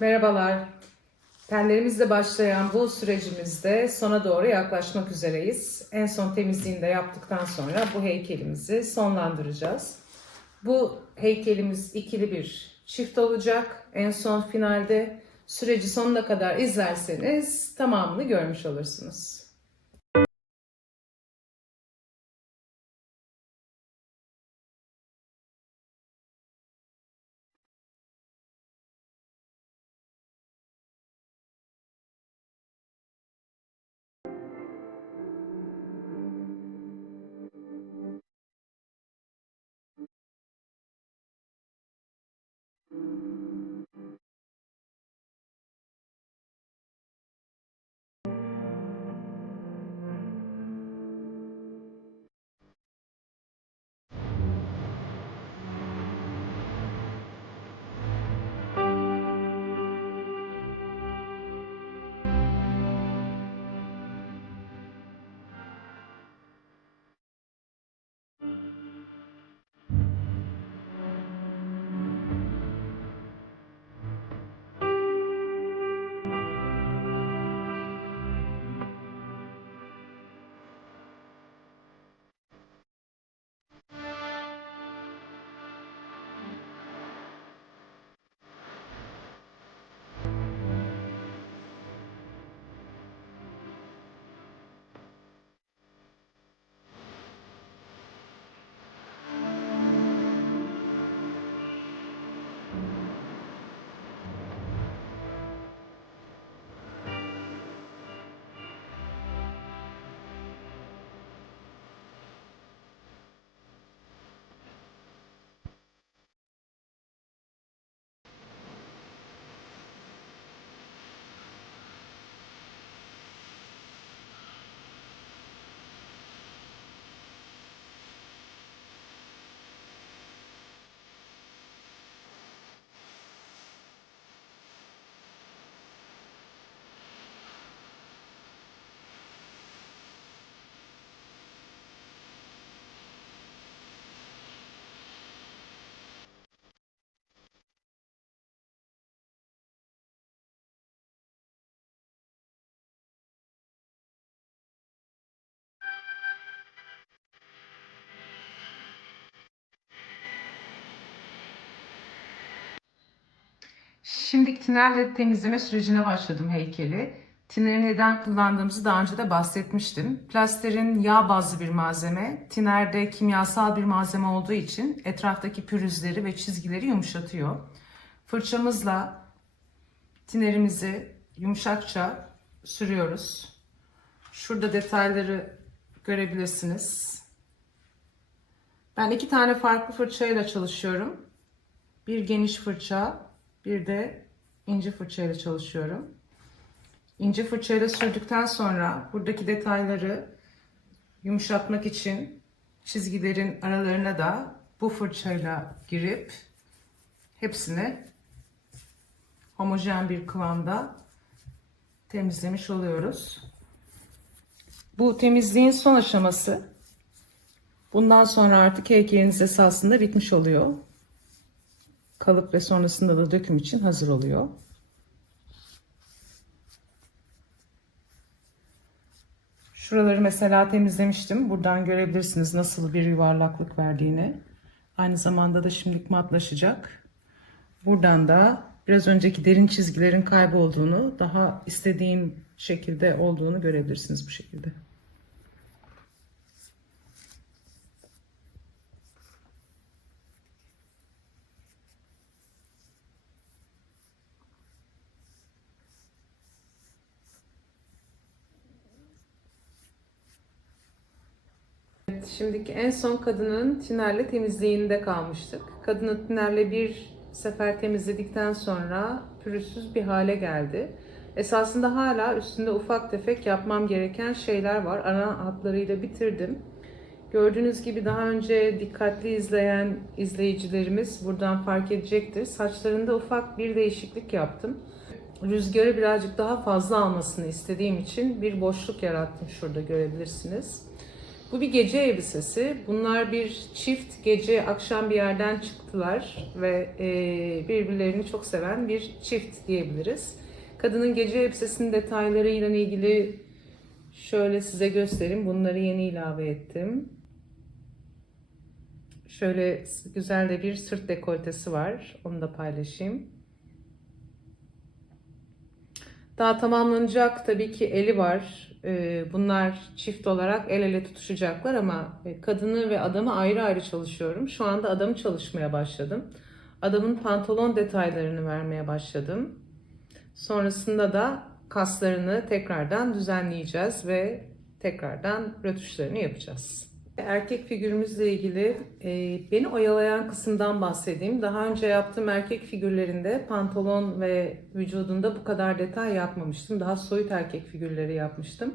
Merhabalar. Penlerimizle başlayan bu sürecimizde sona doğru yaklaşmak üzereyiz. En son temizliğini de yaptıktan sonra bu heykelimizi sonlandıracağız. Bu heykelimiz ikili bir çift olacak. En son finalde süreci sonuna kadar izlerseniz tamamını görmüş olursunuz. Şimdi tinerle temizleme sürecine başladım heykeli. Tineri neden kullandığımızı daha önce de bahsetmiştim. Plasterin yağ bazlı bir malzeme, tiner de kimyasal bir malzeme olduğu için etraftaki pürüzleri ve çizgileri yumuşatıyor. Fırçamızla tinerimizi yumuşakça sürüyoruz. Şurada detayları görebilirsiniz. Ben iki tane farklı fırçayla çalışıyorum. Bir geniş fırça, bir de ince fırçayla çalışıyorum. İnce fırçayla sürdükten sonra buradaki detayları yumuşatmak için çizgilerin aralarına da bu fırçayla girip hepsini homojen bir kıvamda temizlemiş oluyoruz. Bu temizliğin son aşaması. Bundan sonra artık heykeliniz esasında bitmiş oluyor. Kalıp ve sonrasında da döküm için hazır oluyor. Şuraları mesela temizlemiştim. Buradan görebilirsiniz nasıl bir yuvarlaklık verdiğini. Aynı zamanda da şimdilik matlaşacak. Buradan da biraz önceki derin çizgilerin kaybolduğunu, daha istediğim şekilde olduğunu görebilirsiniz bu şekilde. Şimdiki en son kadının tinerle temizliğinde kalmıştık. Kadını tinerle bir sefer temizledikten sonra pürüzsüz bir hale geldi. Esasında hala üstünde ufak tefek yapmam gereken şeyler var. Ana hatlarıyla bitirdim. Gördüğünüz gibi daha önce dikkatli izleyen izleyicilerimiz buradan fark edecektir. Saçlarında ufak bir değişiklik yaptım. Rüzgarı birazcık daha fazla almasını istediğim için bir boşluk yarattım, şurada görebilirsiniz. Bu bir gece elbisesi. Bunlar bir çift, gece akşam bir yerden çıktılar ve birbirlerini çok seven bir çift diyebiliriz. Kadının gece elbisesinin detaylarıyla ilgili şöyle size göstereyim. Bunları yeni ilave ettim. Şöyle güzel de bir sırt dekoltesi var. Onu da paylaşayım. Daha tamamlanacak tabii ki eli var. Bunlar çift olarak el ele tutuşacaklar ama kadını ve adamı ayrı ayrı çalışıyorum. Şu anda adamı çalışmaya başladım. Adamın pantolon detaylarını vermeye başladım. Sonrasında da kaslarını tekrardan düzenleyeceğiz ve tekrardan rötuşlarını yapacağız. Erkek figürümüzle ilgili beni oyalayan kısımdan bahsedeyim. Daha önce yaptığım erkek figürlerinde pantolon ve vücudunda bu kadar detay yapmamıştım. Daha soyut erkek figürleri yapmıştım.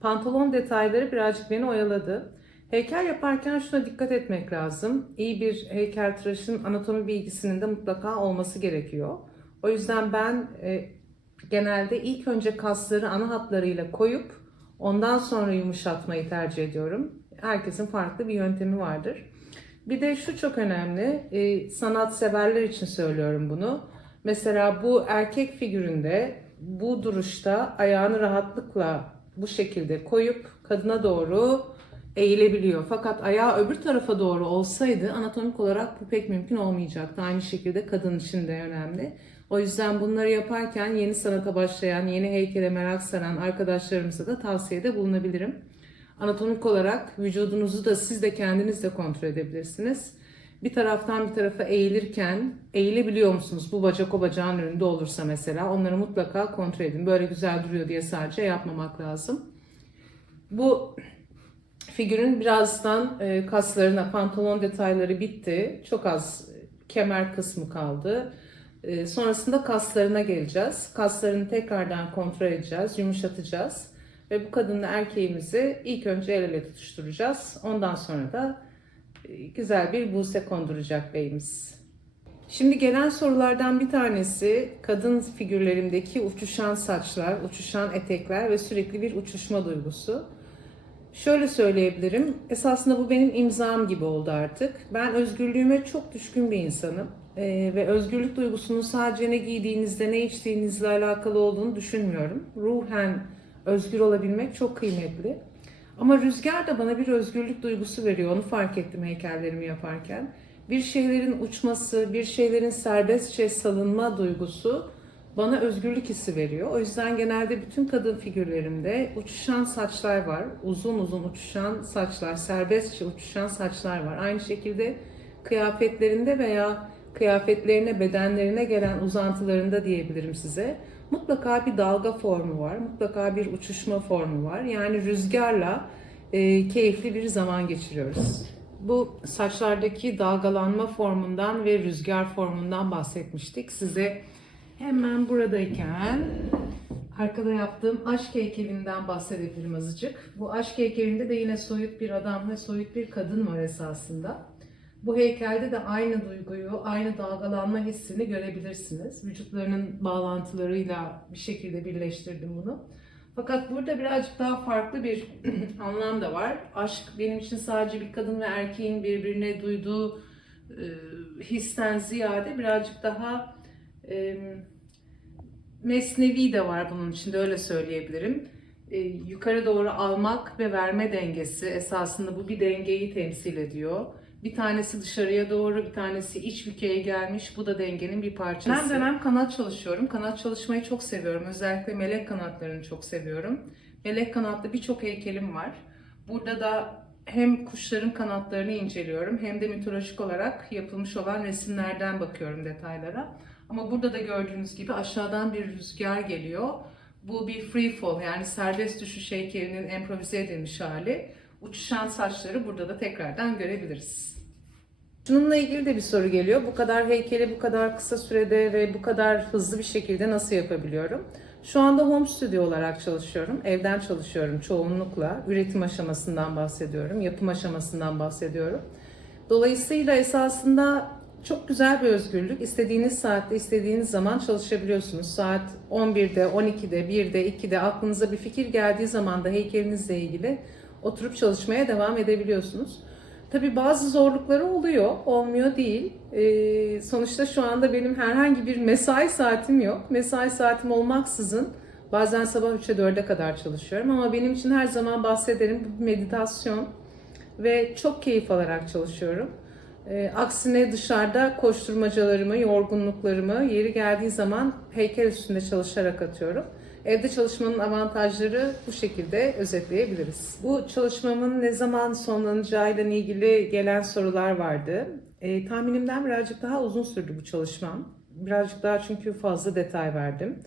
Pantolon detayları birazcık beni oyaladı. Heykel yaparken şuna dikkat etmek lazım. İyi bir heykeltıraşın anatomi bilgisinin de mutlaka olması gerekiyor. O yüzden ben genelde ilk önce kasları ana hatlarıyla koyup ondan sonra yumuşatmayı tercih ediyorum. Herkesin farklı bir yöntemi vardır. Bir de şu çok önemli, sanatseverler için söylüyorum bunu. Mesela bu erkek figüründe bu duruşta ayağını rahatlıkla bu şekilde koyup kadına doğru eğilebiliyor. Fakat ayağı öbür tarafa doğru olsaydı anatomik olarak bu pek mümkün olmayacaktı. Aynı şekilde kadın için de önemli. O yüzden bunları yaparken yeni sanata başlayan, yeni heykele merak saran arkadaşlarımıza da tavsiyede bulunabilirim. Anatomik olarak vücudunuzu da siz de kendiniz de kontrol edebilirsiniz. Bir taraftan bir tarafa eğilirken eğilebiliyor musunuz? Bu bacak o bacağın önünde olursa mesela onları mutlaka kontrol edin. Böyle güzel duruyor diye sadece yapmamak lazım. Bu figürün birazdan kaslarına, pantolon detayları bitti. Çok az kemer kısmı kaldı. Sonrasında kaslarına geleceğiz. Kaslarını tekrardan kontrol edeceğiz, yumuşatacağız. Ve bu kadınla erkeğimizi ilk önce el ele tutuşturacağız. Ondan sonra da güzel bir buse konduracak beyimiz. Şimdi gelen sorulardan bir tanesi kadın figürlerimdeki uçuşan saçlar, uçuşan etekler ve sürekli bir uçuşma duygusu. Şöyle söyleyebilirim, esasında bu benim imzam gibi oldu artık. Ben özgürlüğüme çok düşkün bir insanım. Ve özgürlük duygusunun sadece ne giydiğinizde, ne içtiğinizle alakalı olduğunu düşünmüyorum. Ruhen özgür olabilmek çok kıymetli. Ama rüzgar da bana bir özgürlük duygusu veriyor, onu fark ettim heykellerimi yaparken. Bir şeylerin uçması, bir şeylerin serbestçe salınma duygusu bana özgürlük hissi veriyor. O yüzden genelde bütün kadın figürlerimde uçuşan saçlar var. Uzun uzun uçuşan saçlar, serbestçe uçuşan saçlar var. Aynı şekilde kıyafetlerinde veya kıyafetlerine, bedenlerine gelen uzantılarında diyebilirim size. Mutlaka bir dalga formu var, mutlaka bir uçuşma formu var. Yani rüzgarla keyifli bir zaman geçiriyoruz. Bu saçlardaki dalgalanma formundan ve rüzgar formundan bahsetmiştik. Size hemen buradayken arkada yaptığım aşk heykelinden bahsedebilirim azıcık. Bu aşk heykelinde de yine soyut bir adam ve soyut bir kadın var esasında. Bu heykelde de aynı duyguyu, aynı dalgalanma hissini görebilirsiniz. Vücutlarının bağlantılarıyla bir şekilde birleştirdim bunu. Fakat burada birazcık daha farklı bir anlam da var. Aşk benim için sadece bir kadın ve erkeğin birbirine duyduğu histen ziyade birazcık daha mesnevi de var bunun içinde, öyle söyleyebilirim. Yukarı doğru almak ve verme dengesi, esasında bu bir dengeyi temsil ediyor. Bir tanesi dışarıya doğru, bir tanesi iç bükeye gelmiş. Bu da dengenin bir parçası. Dönem dönem kanat çalışıyorum. Kanat çalışmayı çok seviyorum. Özellikle melek kanatlarını çok seviyorum. Melek kanatlı birçok heykelim var. Burada da hem kuşların kanatlarını inceliyorum hem de mitolojik olarak yapılmış olan resimlerden bakıyorum detaylara. Ama burada da gördüğünüz gibi aşağıdan bir rüzgar geliyor. Bu bir free fall, yani serbest düşüş heykelinin improvize edilmiş hali. Uçuşan saçları burada da tekrardan görebiliriz. Şununla ilgili de bir soru geliyor. Bu kadar heykeli bu kadar kısa sürede ve bu kadar hızlı bir şekilde nasıl yapabiliyorum? Şu anda home studio olarak çalışıyorum. Evden çalışıyorum çoğunlukla. Üretim aşamasından bahsediyorum, yapım aşamasından bahsediyorum. Dolayısıyla esasında çok güzel bir özgürlük. İstediğiniz saatte, istediğiniz zaman çalışabiliyorsunuz. Saat 11'de, 12'de, 1'de, 2'de aklınıza bir fikir geldiği zaman da heykelinizle ilgili oturup çalışmaya devam edebiliyorsunuz. Tabii bazı zorlukları oluyor, olmuyor değil. Sonuçta şu anda benim herhangi bir mesai saatim yok. Mesai saatim olmaksızın bazen sabah 3'e 4'e kadar çalışıyorum. Ama benim için her zaman bahsederim, bu bir meditasyon ve çok keyif alarak çalışıyorum. Aksine dışarıda koşturmacalarımı, yorgunluklarımı yeri geldiği zaman heykel üstünde çalışarak atıyorum. Evde çalışmanın avantajları bu şekilde özetleyebiliriz. Bu çalışmamın ne zaman sonlanacağıyla ilgili gelen sorular vardı. Tahminimden birazcık daha uzun sürdü bu çalışmam. Birazcık daha çünkü fazla detay verdim.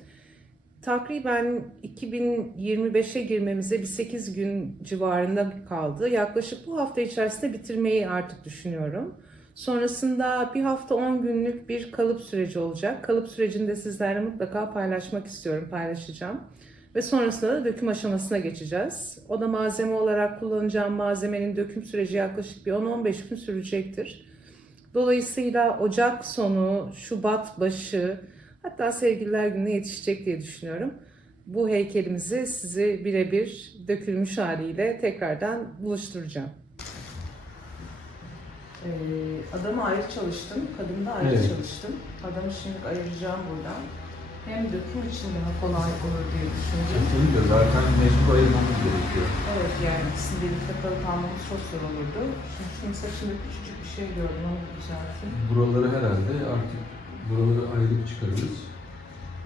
Takriben 2025'e girmemize bir 8 gün civarında kaldı. Yaklaşık bu hafta içerisinde bitirmeyi artık düşünüyorum. Sonrasında bir hafta 10 günlük bir kalıp süreci olacak. Kalıp sürecini de sizlerle mutlaka paylaşmak istiyorum, paylaşacağım. Ve sonrasında da döküm aşamasına geçeceğiz. O da malzeme olarak kullanacağım malzemenin döküm süreci yaklaşık bir 10-15 gün sürecektir. Dolayısıyla Ocak sonu, Şubat başı, hatta Sevgililer Günü'ne yetişecek diye düşünüyorum. Bu heykelimizi sizi birebir dökülmüş haliyle tekrardan buluşturacağım. Adamı ayrı çalıştım, kadını da ayrı çalıştım. Adamı şimdi ayıracağım buradan. Hem döküm için daha kolay olur diye düşündüm. Kesinlikle zaten mecbur ayırmamız gerekiyor. Evet, yani ikisini birlikte kalıp almamız çok zor olurdu. Şimdi saçımda küçücük bir şey gördüm, onu düzelttim. Buraları herhalde artık buraları ayırıp çıkarırız.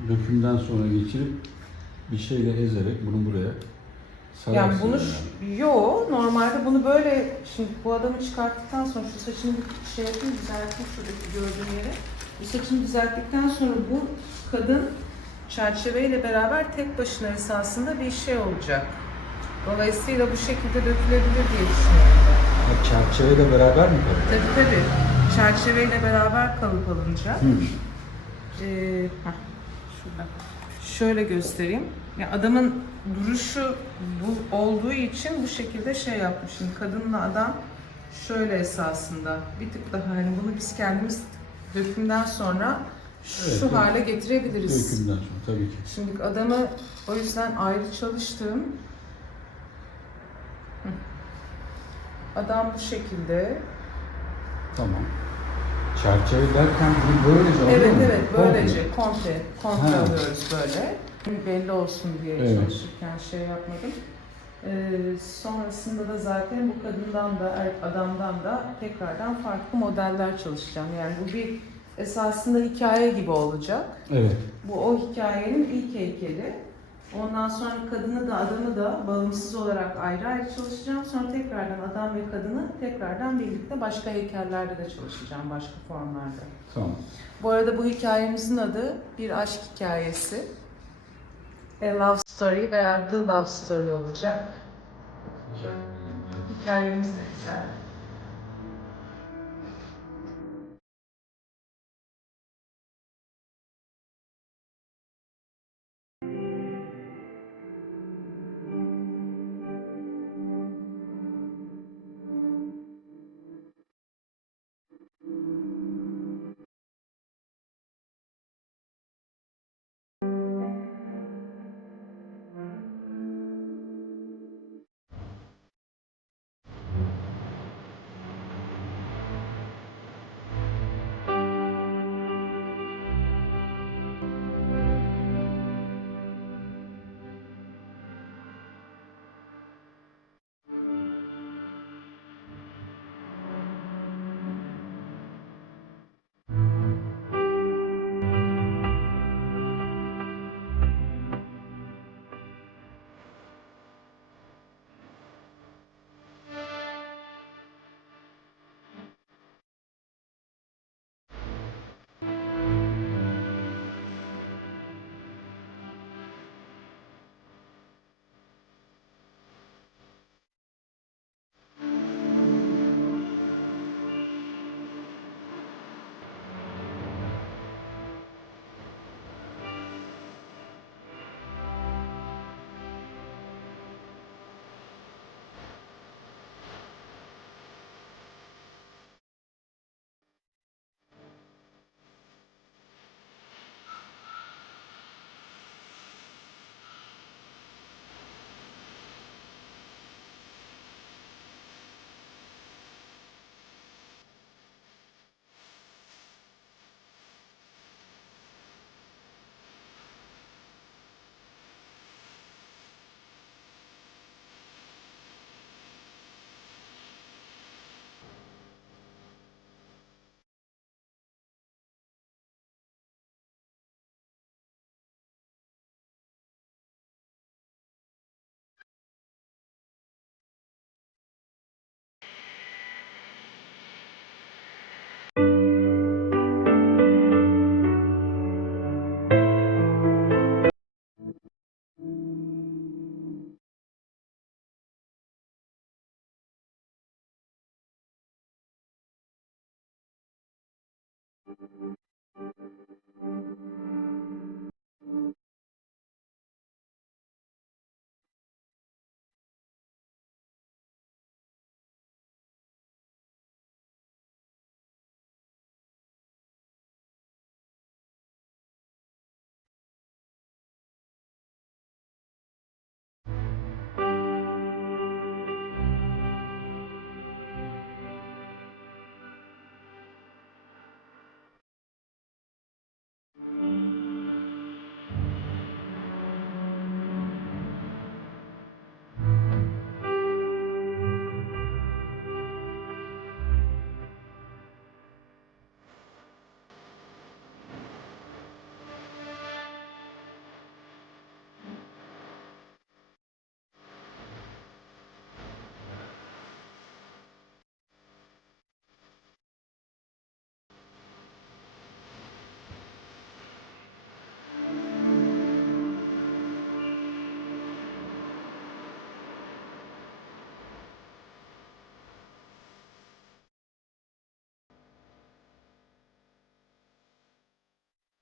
Dökümden sonra geçirip bir şeyle ezerek bunu buraya sararsın. Yani bunu normalde bunu böyle, şimdi bu adamı çıkarttıktan sonra şu saçını bir şey yapayım, düzelteyim şuradaki gördüğüm yere. Bu saçını düzelttikten sonra bu kadın çerçeveyle beraber tek başına esasında bir şey olacak. Dolayısıyla bu şekilde dökülebilir diye düşünüyorum ben. Çerçeveyle beraber mi kalıyor? Tabii. Çerçeveyle beraber kalıp alınacak. Şurada. Şöyle göstereyim. Ya adamın duruşu bu olduğu için bu şekilde şey yapmışım. Kadınla adam şöyle esasında bir tık daha, hani bunu biz kendimiz dökümden sonra şu hale getirebiliriz. Dökümden sonra tabii ki. Şimdi adamı o yüzden ayrı çalıştım. Adam bu şekilde. Tamam. Çerçeve derken bunu böylece alıyor mu? Evet, böylece komple alıyoruz böyle. Belli olsun diye çalışırken şey yapmadım. Sonrasında da zaten bu kadından da adamdan da tekrardan farklı modeller çalışacağım. Yani bu bir esasında hikaye gibi olacak. Evet. Bu o hikayenin ilk heykeli. Ondan sonra kadını da adamı da bağımsız olarak ayrı ayrı çalışacağım. Sonra tekrardan adam ve kadını tekrardan birlikte başka heykellerde de çalışacağım, başka formlarda. Tamam. Bu arada bu hikayemizin adı bir aşk hikayesi. A Love Story veya The Love Story olacak. Hikayemiz de güzel.